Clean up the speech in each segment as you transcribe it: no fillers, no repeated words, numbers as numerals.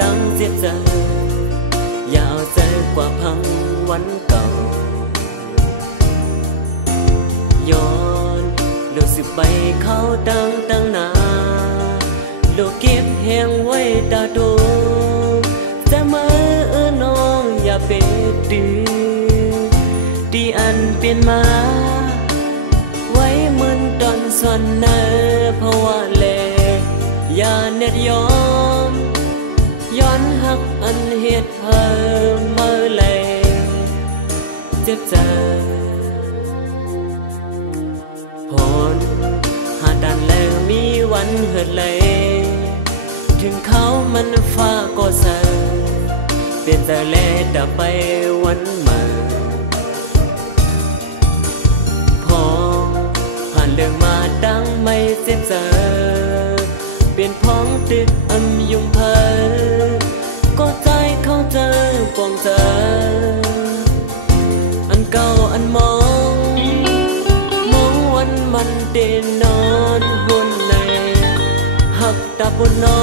ตั้งเสียใจอย่าเอาใจกว่าพังวันเก่าย้อนรู้สึกไปเข้าตั้งนานลูกเก็บแหงไว้ตาดูจะมาน้องอย่าเป็นดื้อที่อันเป็นมาไว้เหมือนตอนสอนเนอเพราะว่าแลอย่าเน็ดย้อนหักอันเหตุเพิ่มเมื่อแลเจ็บใจผลหาดันแล้วมีวันเหิดเลยถึงเขามันฟ้าก็เสือเปลี่ยนแต่แลดับไปวันใหม่พอผ่านเรื่องมาดังไม่เจ็บเจอเปลี่ยนพ้องตึกอำยุงเพอก็ใจเข้าเจอปองเจออันเก่าอันมองวันมันเด่นนอนหุ่นในหักตาบนน้อ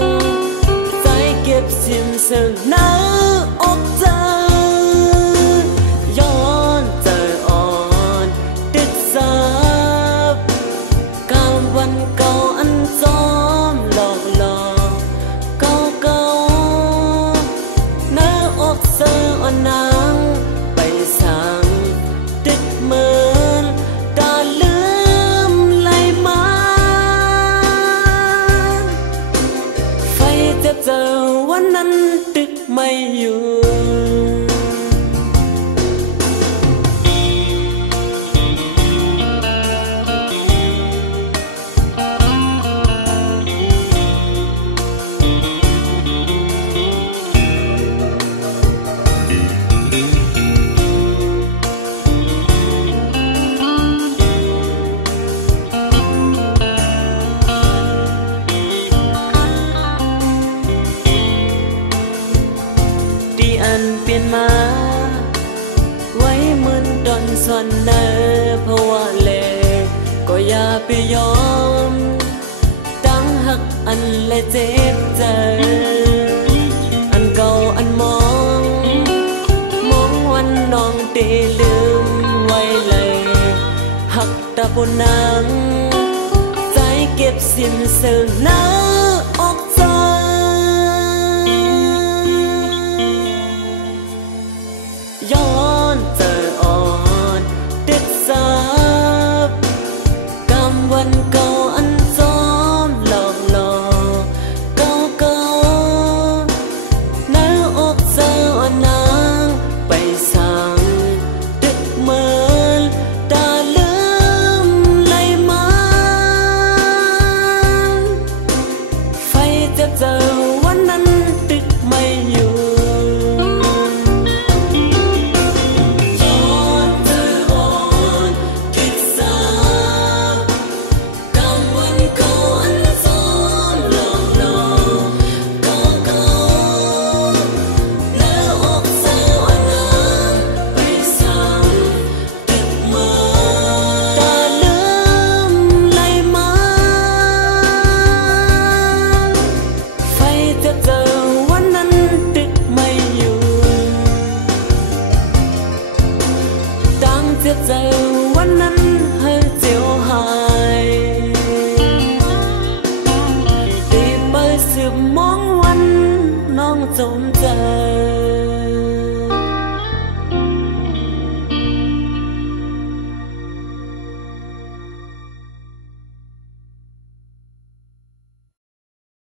งใจเก็บซิมซึ่งหน้าอกเจอย้อนเจออ่อนติดซับกาวันเก่าอันจอมหลอกเก่าหน้าอกเจออ่อนนางไปสั่งติดมือเจอวันนั้นตึกไม่อยู่เปลี่ยนมาไว้เหมือนดอนสอนเนอเพราะว่าแลก็อย่าไปยอมตั้งหักอันและเจ็บใจอันเก่าอันมองวันน้องเตลืมไว้เลยหักตาบนนังใจเก็บสิ้นเสื่อหน้าอกใจย้อนเจออ่อนติดซับกำวันเก่าอันจอมหลอกเก่าหน้าอกเจออ่อนนางไปสั่งตึกเหมือนตาลืมไหลมันไฟจะเจอวันนั้นตึกไม่อยู่เจอวันนั้น